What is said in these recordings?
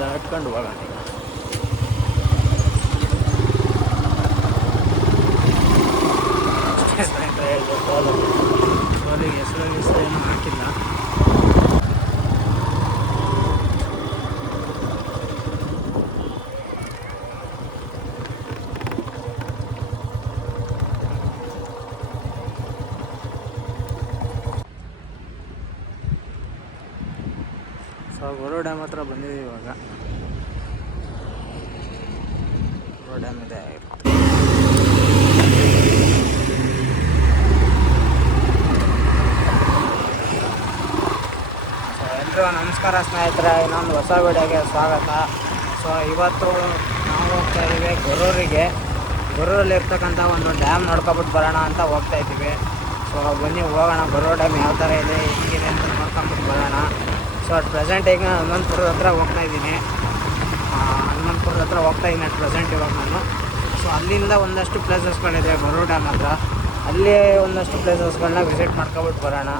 ದಾಟ್ಕೊಂಡು ಹೋಗೋಣ ಈಗ. ಸೋಲಿಗೆ ಹೆಸರು ಏನೂ ಹಾಕಿಲ್ಲ. ಸೊ ಗೊರು ಡ್ಯಾಮ್ ಹತ್ರ ಬಂದಿದ್ದೀವಿ ಇವಾಗ. ಗೊರು ಡ್ಯಾಮ್ ಇದೆ ಆಗಿರುತ್ತೆ. ಸೊ ಎಲ್ರಿಗೂ ನಮಸ್ಕಾರ ಸ್ನೇಹಿತರೆ, ಇನ್ನೊಂದು ಹೊಸ ವಿಡಿಯೋಗೆ ಸ್ವಾಗತ. ಸೊ ಇವತ್ತು ನಾವು ಹೋಗ್ತಾ ಇದ್ದೀವಿ ಗೊರೂರಿಗೆ. ಗೊರೂರಲ್ಲಿ ಇರ್ತಕ್ಕಂಥ ಒಂದು ಡ್ಯಾಮ್ ನೋಡ್ಕೊಬಿಟ್ಟು ಬರೋಣ ಅಂತ ಹೋಗ್ತಾ ಇದ್ದೀವಿ. ಸೊ ಬನ್ನಿ ಹೋಗೋಣ, ಗೊರು ಡ್ಯಾಮ್ ಯಾವ ಥರ ಇದೆ ಹೇಗಿದೆ ಅಂತ ನೋಡ್ಕೊಂಬಿಟ್ಟು ಬರೋಣ. ಸೊ ಅಟ್ ಪ್ರೆಸೆಂಟ್ ಈಗ ಹನುಮಂತಪುರದ ಹತ್ರ ಹೋಗ್ತಾ ಇದ್ದೀನಿ ಅಟ್ ಪ್ರೆಸೆಂಟ್ ಇವಾಗ ನಾನು. ಸೊ ಅಲ್ಲಿಂದ ಒಂದಷ್ಟು ಪ್ಲೇಸಸ್ಗಳಿದೆ ಗೊರು ಡ್ಯಾಮ್ ಹತ್ರ, ಅಲ್ಲಿ ಒಂದಷ್ಟು ಪ್ಲೇಸಸ್ಗಳನ್ನ ವಿಸಿಟ್ ಮಾಡ್ಕೊಬಿಟ್ಟು ಬರೋಣ.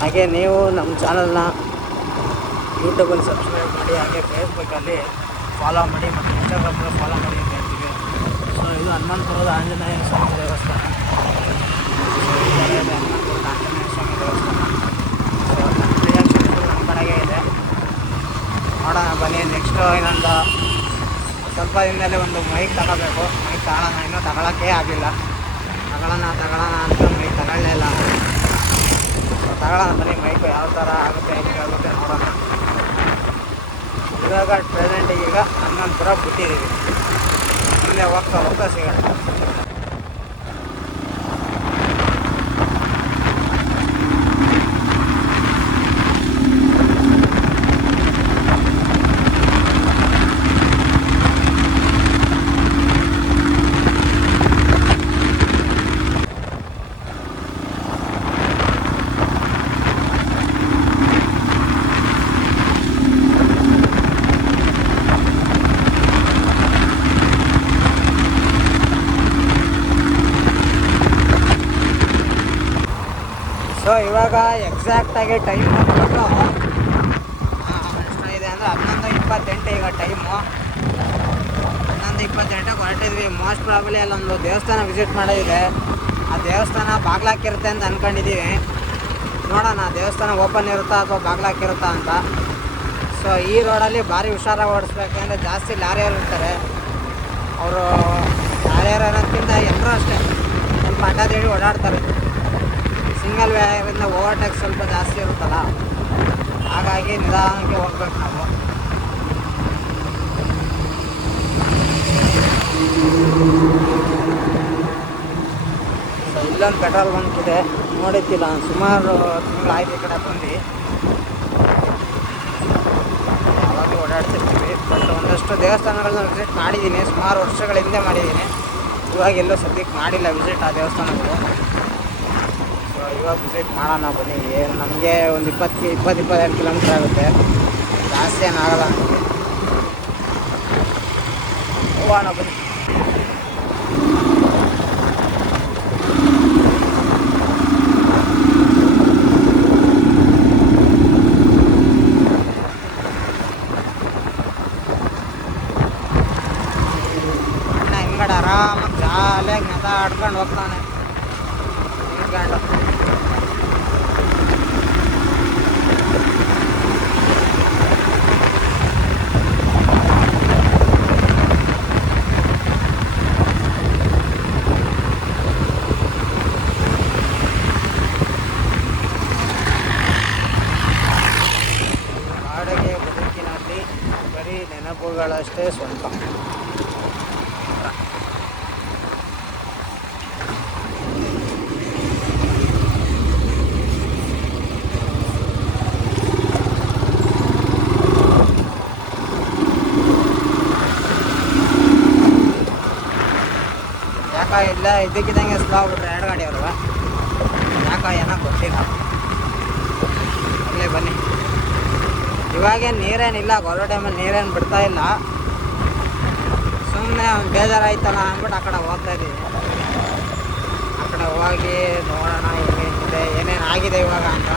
ಹಾಗೆ ನೀವು ನಮ್ಮ ಚಾನಲ್ನ ಯೂಟ್ಯೂಬಲ್ಲಿ ಸಬ್ಸ್ಕ್ರೈಬ್ ಮಾಡಿ, ಹಾಗೆ ಫೇಸ್ಬುಕ್ಕಲ್ಲಿ ಫಾಲೋ ಮಾಡಿ ಮತ್ತು ಇನ್ಸ್ಟಾಗ್ರಾಮಲ್ಲಿ ಫಾಲೋ ಮಾಡಿ ಅಂತ ಹೇಳ್ತೀವಿ. ಸೊ ಇದು ಹನುಮಂತಪುರದ ಆಂಜನೇಯ ಸ್ವಾಮಿ ದೇವಸ್ಥಾನ. ಹನುಮಂತಪುರದ ಆಂಜನೇಯ ಸ್ವಾಮಿ ದೇವಸ್ಥಾನ ನಮ್ಮ ಕಡೆಗೆ ಇದೆ. ನೋಡೋಣ ಬನ್ನಿ. ನೆಕ್ಸ್ಟು ಇನ್ನೊಂದು ಸ್ವಲ್ಪ ದಿನದಲ್ಲಿ ಒಂದು ಮೈಕ್ ತಗೋಬೇಕು. ಮೈಕ್ ತಗೊಳ್ಳೋಣ, ಇನ್ನೂ ತಗೊಳ್ಳೋಕ್ಕೆ ಆಗಿಲ್ಲ. ತಗೊಳ್ಳೋಣ ಅಂತ ಮೈಕ್ ತಗೊಳ್ಳೇ ಇಲ್ಲ. ತಗೊಳ್ಳೋಣ ಬನ್ನಿ. ಮೈಕು ಯಾವ ಥರ ಆಗುತ್ತೆ ಹೇಗಾಗುತ್ತೆ ನೋಡೋಣ. ಇವಾಗ ಪ್ರೆಸೆಂಟಿಗೆ ಈಗ ಹನುಮಂತಪುರ ಬಿಟ್ಟಿದ್ದೀವಿ. ಮುಂದೆ ಹೋಗ್ತಾ ಸಿಗೋಣ. ಸೊ ಇವಾಗ ಎಕ್ಸಾಕ್ಟಾಗಿ ಟೈಮ್ ಬಂದ್ಬಿಟ್ಟು ಎಷ್ಟಾಗಿದೆ ಅಂದರೆ 11:28 ಈಗ ಟೈಮು. 11:28 ಹೊರಟಿದ್ವಿ. ಮೋಸ್ಟ್ ಪ್ರಾಬಲಿ ಅಲ್ಲೊಂದು ದೇವಸ್ಥಾನ ವಿಸಿಟ್ ಮಾಡೋದಿದೆ. ಆ ದೇವಸ್ಥಾನ ಬಾಗ್ಲಾಕಿರುತ್ತೆ ಅಂತ ಅಂದ್ಕೊಂಡಿದ್ದೀವಿ. ನೋಡೋಣ ದೇವಸ್ಥಾನ ಓಪನ್ ಇರುತ್ತಾ ಅಥವಾ ಬಾಗ್ಲಾಕಿರುತ್ತಾ ಅಂತ. ಸೊ ಈ ರೋಡಲ್ಲಿ ಭಾರಿ ಹುಷಾರಾಗಿ ಓಡಿಸ್ಬೇಕಂದ್ರೆ ಜಾಸ್ತಿ ಲಾರಿಯವರು ಇರ್ತಾರೆ. ಅವರು ಲಾರಿಯರು ಅನ್ನೋದಕ್ಕಿಂತ ಎಲ್ಲರೂ ಅಷ್ಟೇ ಸ್ವಲ್ಪ ಅಡ್ಡಾದೇಳಿ ಓಡಾಡ್ತಾರೆ. ಸಿಂಗಲ್ ವ್ಯಾರಿಂದ ಓವರ್ಟೇಕ್ ಸ್ವಲ್ಪ ಜಾಸ್ತಿ ಇರುತ್ತಲ್ಲ, ಹಾಗಾಗಿ ನಿಧಾನಕ್ಕೆ ಹೋಗ್ಬೇಕು ನಾವು. ಸೊ ಇಲ್ಲೊಂದು ಪೆಟ್ರೋಲ್ ಬಂಕ್ ಇದೆ, ನೋಡಿದ್ದಿಲ್ಲ. ಸುಮಾರು ತಿಂಗಳಾಯ್ತು ಈ ಕಡೆ ಬಂದು. ಯಾವಾಗಲೂ ಓಡಾಡ್ತಿರ್ತೀವಿ. ಬಟ್ ಒಂದಷ್ಟು ದೇವಸ್ಥಾನಗಳನ್ನ ವಿಸಿಟ್ ಮಾಡಿದ್ದೀನಿ, ಸುಮಾರು ವರ್ಷಗಳ ಹಿಂದೆ ಮಾಡಿದ್ದೀನಿ. ಇವಾಗೆಲ್ಲೂ ಸದ್ಯಕ್ಕೆ ಮಾಡಿಲ್ಲ ವಿಸಿಟ್ ಆ ದೇವಸ್ಥಾನಗಳು. ಇವಾಗ ವಿಸಿಟ್ ಮಾಡೋಣ ಬನ್ನಿ. ಏನು ನಮಗೆ ಒಂದು 20-22 ಕಿಲೋಮೀಟ್ರ್ ಆಗುತ್ತೆ, ಜಾಸ್ತಿ ಏನಾಗಲ್ಲ ನಮಗೆ. ಹೋಗೋಣ ಬನ್ನಿ. ಅಣ್ಣ ಹಿಂಗಡೆ ಆರಾಮಾಗಿ ಜಾಲಿಯಾಗಿ ನೆತಾಡ್ಕೊಂಡು ಹೋಗ್ತಾನೆ ಹಿಂಗಂಡು. ನೆನಪುಗಳಷ್ಟೇ ಸ್ವಂತ. ಯಾಕ ಇಲ್ಲ ಇದ್ದಕ್ಕಿದ್ದಂಗೆ ಸ್ಲೋ ಆಗ್ಬಿಟ್ರೆ ಎರಡು ಗಾಡಿ ಅವ್ರವ. ಯಾಕ ಏನೋ ಗೊತ್ತಿಲ್ಲ. ಅಲ್ಲೇ ಬನ್ನಿ. ಇವಾಗೇನು ನೀರೇನಿಲ್ಲ, ಗೊರು ಡ್ಯಾಮಲ್ಲಿ ನೀರೇನು ಬಿಡ್ತಾ ಇಲ್ಲ. ಸುಮ್ಮನೆ ಬೇಜಾರಾಯ್ತಲ್ಲ ಅಂದ್ಬಿಟ್ಟು ಆ ಕಡೆ ಹೋಗ್ತಾ ಇದ್ದೀವಿ. ಆ ಕಡೆ ಹೋಗಿ ನೋಡೋಣ ಏನೇನಿದೆ, ಏನೇನು ಆಗಿದೆ ಇವಾಗ ಅಂತ.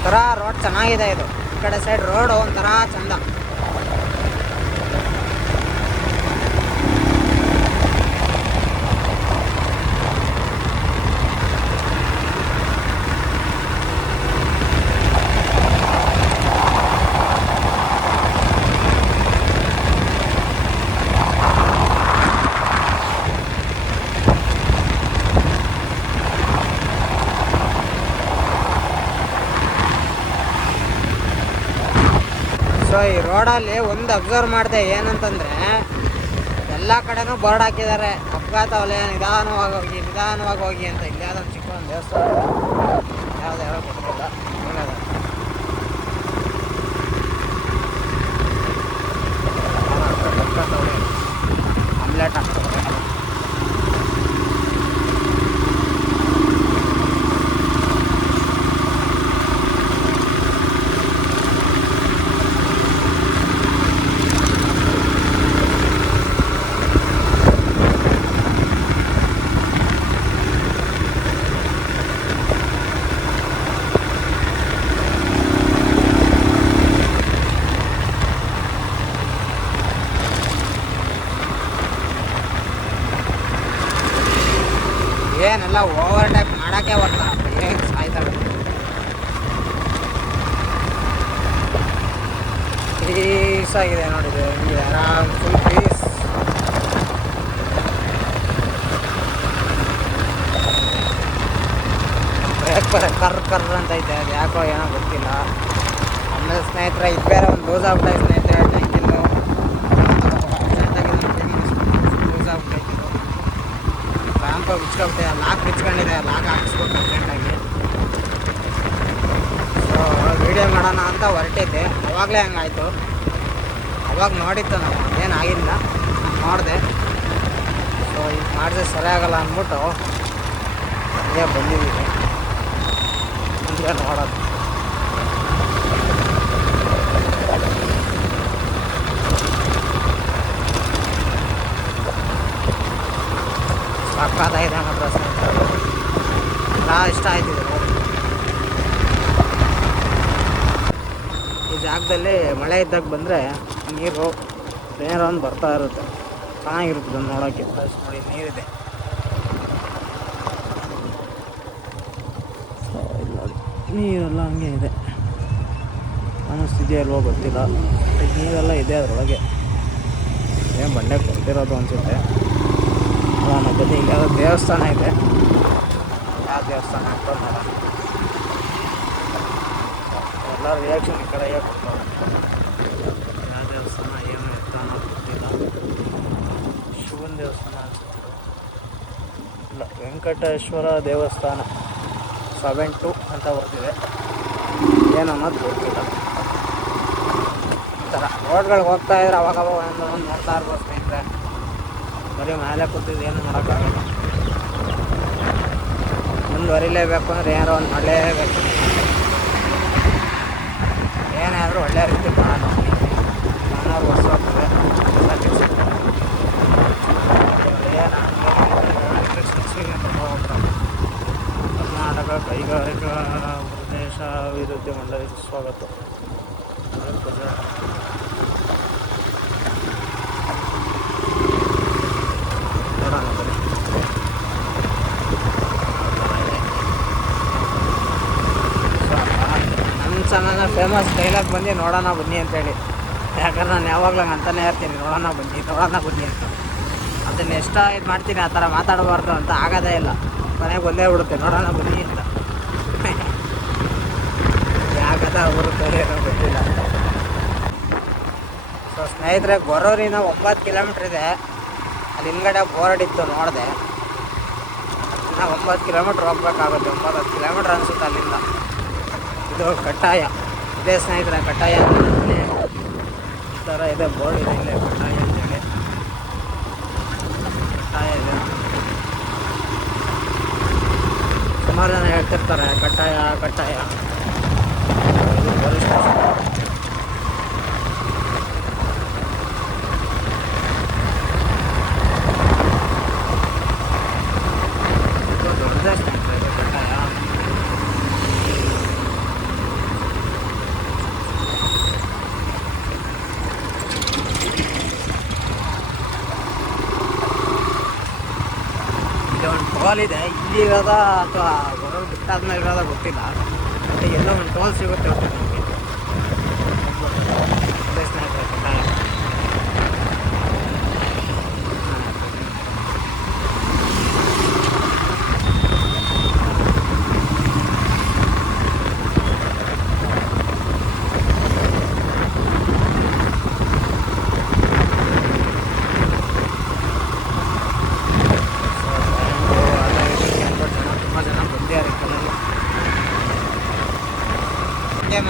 ಒಂಥರ ರೋಡ್ ಚೆನ್ನಾಗಿದೆ ಇದು. ಈ ಕಡೆ ಸೈಡ್ ರೋಡು ಒಂಥರ ಚಂದ. ಸೊ ಈ ರೋಡಲ್ಲಿ ಒಂದು ಅಬ್ಸರ್ವ್ ಮಾಡಿದೆ ಏನಂತಂದರೆ, ಎಲ್ಲ ಕಡೆನೂ ಬೋರ್ಡ್ ಹಾಕಿದ್ದಾರೆ, ಅಪಘಾತ ವಲಯ ನಿಧಾನವಾಗಿ ಹೋಗಿ ಅಂತ. ಇಲ್ಲಿ ಯಾವುದೋ ಚಿಕ್ಕ ಒಂದು ದೇವಸ್ಥಾನ ಯಾವ್ದು ಗೊತ್ತಿಲ್ಲ, ಆಮ್ಲೆಟ್ ಹಾಕ್ತಾರೆ. ಏನೆಲ್ಲ ಓವರ್ ಟೈಪ್ ಮಾಡೋಕ್ಕೆ ಬರ್ತಾರಪ್ಪ, ಏನು ಸಾಯ್ತಾರೆ. ಪೀಸಾಗಿದೆ ನೋಡಿದೆ, ಆರಾಮ್ ಫುಲ್ ಪೀಸ್. ಬ್ರೇಕ್ ಕರ್ ಅಂತ ಐತೆ, ಅದು ಯಾಕೋ ಏನೋ ಗೊತ್ತಿಲ್ಲ. ಆಮೇಲೆ ಸ್ನೇಹಿತರೆ ಇದು ಬೇರೆ ಒಂದು ಲೂಸ್ ಆಗ್ಬಿಟ್ಟೈತೆ ಸ್ನೇಹಿತರೆ, ಟ್ಯಾಂಕಿಂದು ಲೂಸ್ ಆಗ್ಬಿಟ್ಟೈತೆ. ರ್ಯಾಂಪ ಬಿಚ್ಕೊಬಿಟ್ಟೆ, ಲಾಕ್ ಬಿಚ್ಕೊಂಡಿದೆ, ಲಾಕ್ ಹಾಕಿಸ್ಬೇಕು ಅರ್ಜೆಂಟಾಗಿ. ಸೊ ವೀಡಿಯೋ ಮಾಡೋಣ ಅಂತ ಹೊರಟಿದ್ದೆ, ಅವಾಗಲೇ ಹಂಗಾಯಿತು. ಅವಾಗ ನೋಡಿತ್ತು ನಾವು, ಅದೇನಾಗಿಲ್ಲ, ನೋಡಿದೆ. ಸೊ ಈಗ ಮಾಡಿದ್ರೆ ಸರಿಯಾಗಲ್ಲ ಅಂದ್ಬಿಟ್ಟು ಹಂಗೆ ಬಂದಿದ್ದೀವಿ ಮುಂದೆ ನೋಡೋದು. ಸಾಕಾಗಿದೆ ಮಾತ್ರ ಸ್ನೇಹಿತರೆ, ಇಷ್ಟ ಆಯ್ತಿದೆ ನೋಡಿ. ಈ ಜಾಗದಲ್ಲಿ ಮಳೆ ಇದ್ದಾಗ ಬಂದರೆ ನೀರು ಒಂದು ಬರ್ತಾ ಇರುತ್ತೆ, ಚೆನ್ನಾಗಿರುತ್ತೆ ಅದನ್ನು ನೋಡೋಕ್ಕೆ. ನೋಡಿ ನೀರಿದೆ, ನೋಡಿ ನೀರೆಲ್ಲ ಹಂಗೆ ಇದೆ ಅನ್ನಿಸ್ತಿದೆಯಲ್ವೋ ಗೊತ್ತಿಲ್ಲ. ನೀರೆಲ್ಲ ಇದೆ ಅದರೊಳಗೆ, ಏನು ಬಂಡೆ ಕೊಡ್ತಿರೋದು ಅನಿಸುತ್ತೆ. ನಾನು ಬನ್ನಿ, ಈಗ ದೇವಸ್ಥಾನ ಇದೆ, ಯಾವ ದೇವಸ್ಥಾನ ಹಾಕ್ತಾರೆ ನೋಡೋಣ. ಎಲ್ಲ ರಿಯಾಕ್ಷನ್ ಈ ಕಡೆಗೆ ಕೊಡ್ತಾರೆ. ಯಾವ ದೇವಸ್ಥಾನ ಏನು ಎತ್ತ ಅನ್ನೋದು ಗೊತ್ತಿಲ್ಲ. ಶಿವನ ದೇವಸ್ಥಾನ ಅನಿಸುತ್ತಿದೆ, ಇಲ್ಲ ವೆಂಕಟೇಶ್ವರ ದೇವಸ್ಥಾನ 72 ಅಂತ ಬರ್ತಿದೆ, ಏನು ಅನ್ನೋದು ಗೊತ್ತಿಲ್ಲ. ಈ ಥರ ರೋಡ್ಗಳಿಗೆ ಹೋಗ್ತಾ ಇದ್ರೆ ಅವಾಗ ಒಂದು ನೋಡ್ತಾ ಇರ್ಬೋದು ಸ್ನೇಹಿತರೆ. ಬರೀ ಮೇಲೆ ಕೂತಿದ್ದು ಏನು ಮಾಡೋಕ್ಕಾಗಲ್ಲ, ಮುಂದುವರಿಲೇಬೇಕು ಅಂದರೆ ಏನಾರು ಒಂದು ಮಾಡಲೇಬೇಕು. ಏನೇ ಆದರೂ ಒಳ್ಳೆಯ ರೀತಿ ಮಾಡೋಣ. ನಾನು ವರ್ಷ ಹೋಗ್ತದೆ ಕರ್ನಾಟಕ ಕೈಗಾರಿಕಾ ಪ್ರದೇಶ ಅಭಿವೃದ್ಧಿ ಮಂಡಳಿಗೆ ಸ್ವಾಗತ. ನೋಡೋಣ ಬನ್ನಿ. ನನ್ನ ಚಾನಲ್ನ ಫೇಮಸ್ ಡೈಲಾಗ್ ಬಂದು ನೋಡೋಣ ಬನ್ನಿ ಅಂತೇಳಿ. ಯಾಕಂದ್ರೆ ನಾನು ಯಾವಾಗಲೂ ಅಂತಾನೆ ಇರ್ತೀನಿ, ನೋಡೋಣ ಬನ್ನಿ ಅಂತ. ಅದನ್ನು ಎಷ್ಟು ಇದು ಮಾಡ್ತೀನಿ, ಆ ಥರ ಮಾತಾಡಬಾರ್ದು ಅಂತ ಆಗೋದೇ ಇಲ್ಲ. ಮನೆಗೆ ಬಂದೇ ಬಿಡುತ್ತೆ ನೋಡೋಣ ಬನ್ನಿ ಅಂತ. ಯಾಕದ ಬರುತ್ತೆ ಏನೋ ಗೊತ್ತಿಲ್ಲ. ಸೊ ಸ್ನೇಹಿತರೆ, ಗೊರೂರಿನ 9 ಕಿಲೋಮೀಟ್ರ್ ಇದೆ. ಅಲ್ಲಿ ಹಿಂದ್ಗಡೆ ಬೋರ್ಡ್ ಇತ್ತು ನೋಡಿದೆ. ನಾವು 9 ಕಿಲೋಮೀಟ್ರ್ ಹೋಗ್ಬೇಕಾಗುತ್ತೆ, 9-10 ಕಿಲೋಮೀಟ್ರ್ ಅನಿಸುತ್ತೆ ಅಲ್ಲಿಂದ. ಇದು ಕಟ್ಟಾಯ ಇದೆ ಸ್ನೇಹಿತರೆ, ಕಟ್ಟಾಯ ಈ ಥರ ಇದೆ, ಬೋರ್ಡ್ ಇದೆ ಇಲ್ಲೇ ಕಟ್ಟಾಯ ಅಂತೇಳಿ. ಕಟ್ಟಾಯ ಇದೆ, ಸುಮಾರು ಜನ ಹೇಳ್ತಿರ್ತಾರೆ ಕಟ್ಟಾಯ. ಇದು ಪೊಲೀಸ್ ಸ್ಟೇಷನ್. ದೊಡ್ಡದೇ ಸ್ನೇಹಿತರೆ ಇದು ಕಟ್ಟಾಯ. ಟೋಲ್ ಇದೆ, ಇಲ್ಲಿ ಇರೋದ ಅಥವಾ ಹೊರಗೆ ಬಿಟ್ಟಾದ್ಮೇಲೆ ಇರೋದ ಗೊತ್ತಿಲ್ಲ. ಎಲ್ಲೋ ಒಂದು ಟೋಲ್ ಸಿಗುತ್ತೆ ನಮಗೆ.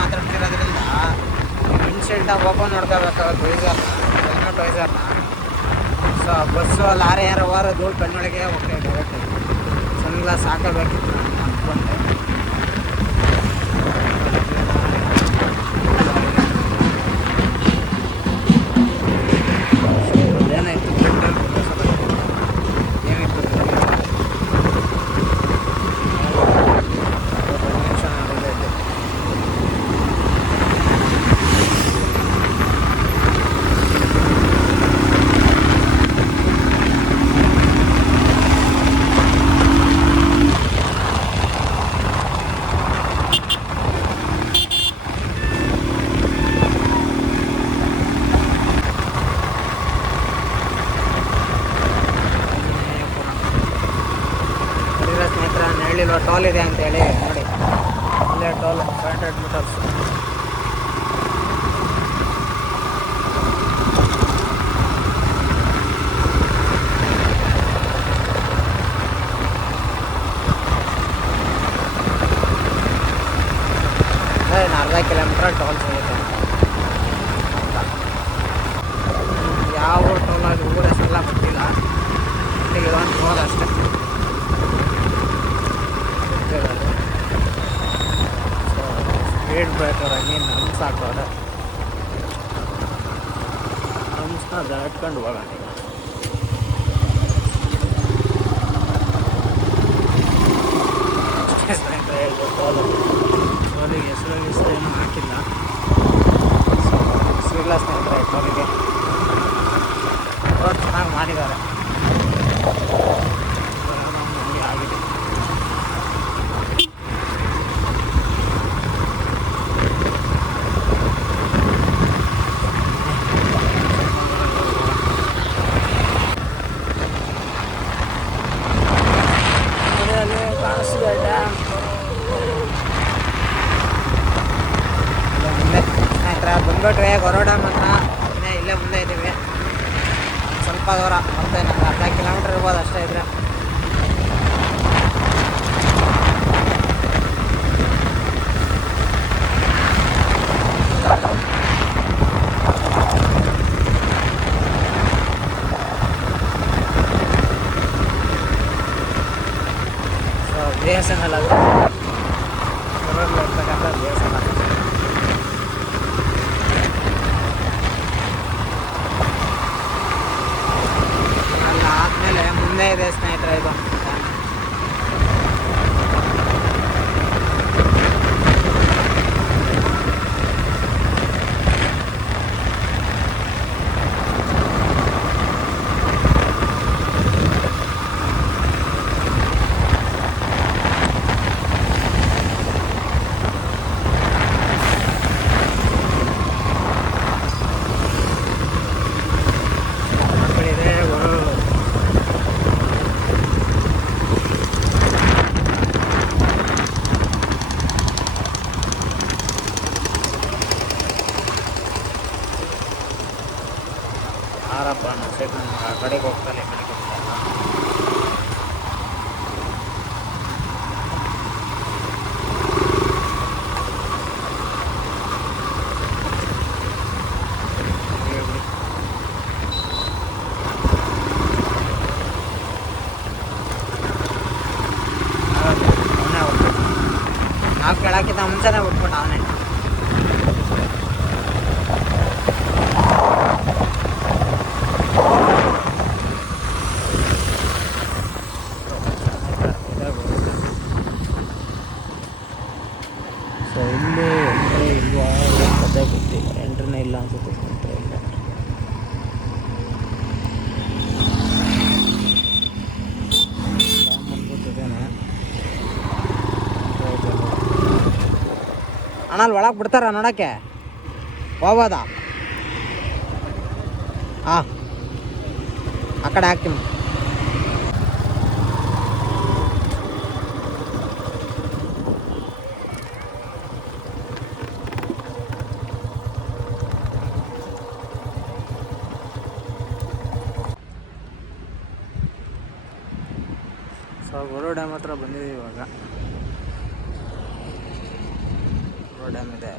ಮಾತಾಡ್ತಿರೋದ್ರಿಂದ ಇನ್ಶಿಡೆಂಟಾಗಿ ಓಪನ್ ನೋಡ್ಕೋಬೇಕಾಗುತ್ತೆ ವೈಸರ್ನ. ಸೊ ಬಸ್ಸು ಲಾರಿ ಯಾರು ಧೂಳು ಕಣ್ಣೊಳಗೆ ಹೋಗ್ತಾ ಡೈರೆಕ್ಟ್ ಸನ್ ಗ್ಲಾಸ್ ಹಾಕಬೇಕಿತ್ತು ನಾನು ಅಂದ್ಕೊಂಡೆ. ಏನಾಯಿತು ಏನಿತ್ತು ಟೋಲ್ ಇದೆ ಅಂತೇಳಿ ನೋಡಿ, ಇಲ್ಲೇ ಟೋಲ್ 500 ಮೀಟರ್ಸ್. ಇನ್ನು ಅರ್ಧ ಕಿಲೋಮೀಟರ್ ಟೋಲ್ ಸಿಗುತ್ತೆ. ಯಾವ ಟೋಲ್ ಅದು ಊರ ಹೆಸರೆಲ್ಲ ಗೊತ್ತಿಲ್ಲ, ಇಲ್ಲಿಗೆ ಒಂದು ಟೋಲ್ ಅಷ್ಟೇ. ಸ್ಪೀಡ್ ಬ್ರೇಕರ್ ಆಗಿ ನಮ್ಸ್ ಹಾಕೋರೆ, ನಮ್ಸ್ನ ದಾಟ್ಕೊಂಡು ಹೋಗೋಣ. ಟೋಲಿಗೆ ಹೆಸರು ಏನೂ ಹಾಕಿಲ್ಲ. ಸಿಗಲ್ಲ ಸ್ನೇಹಿತರೆ, ಟೋಲಿಗೆ ರೋಡ್ ಚೆನ್ನಾಗಿ ಮಾಡಿದ್ದಾರೆ. ಆಗಿದೆ ಬಂದ್ಬಿಟ್ವಿ. ಗೊರೋಡ ಮಾತ್ರ ಇಲ್ಲೇ ಮುಂದೆ ಇದ್ದೀವಿ. ಸ್ವಲ್ಪ ದೂರ ಮತ್ತೆ ನಮ್ಗೆ ಅರ್ಧ ಕಿಲೋಮೀಟ್ರ್ ಇರ್ಬೋದು ಅಷ್ಟೇ ಇದ್ರೆ. So B S N L ಅದು ಇರ್ತಕ್ಕಂಥ ಬಿ ಎಸ್ ಎನ್ ಎಲ್. ಆದಮೇಲೆ ಮುಂದೆ ಇದೆ ಸ್ನೇಹಿತರೆ ಇದು. ಆರಪ್ಪ ಆ ಕಡೆಗೆ ಹೋಗ್ತಾನೆ, ಈ ಕಡೆಗೆ ಹೋಗ್ತಾಯಿಲ್ಲ. ನಾವು ಕೇಳೋಕ್ಕಿಂತ ಮುಂಚೆನೇ ಬಿಟ್ಬಿಟ್ಟು ಅವನೇ. ಸೊ ಇಲ್ಲಿ ಎಂಟ್ರಿ ಇಲ್ವಾ ಕತೆ ಗೊತ್ತಿಲ್ಲ, ಎಂಟ್ರಿನೇ ಇಲ್ಲ ಅನ್ಸುತ್ತೆ ಸ್ನೇಹಿತರೆ. ಇಲ್ಲ ಬಂದ್ಬಿಟ್ಟು ಅಣ್ಣ ಅಲ್ಲಿ ಒಳಗೆ ಬಿಡ್ತಾರ ನೋಡೋಕ್ಕೆ ಹೋಗ್ಬೋದಾ? ಹಾಂ, ಆ ಕಡೆ ಹಾಕ್ತೀನಿ. ಸೊ ಗೊರು ಡ್ಯಾಮ್ ಹತ್ರ ಬಂದಿದ್ದೀವಿ ಇವಾಗ. ಗೊರು ಡ್ಯಾಮ್ ಇದೆ.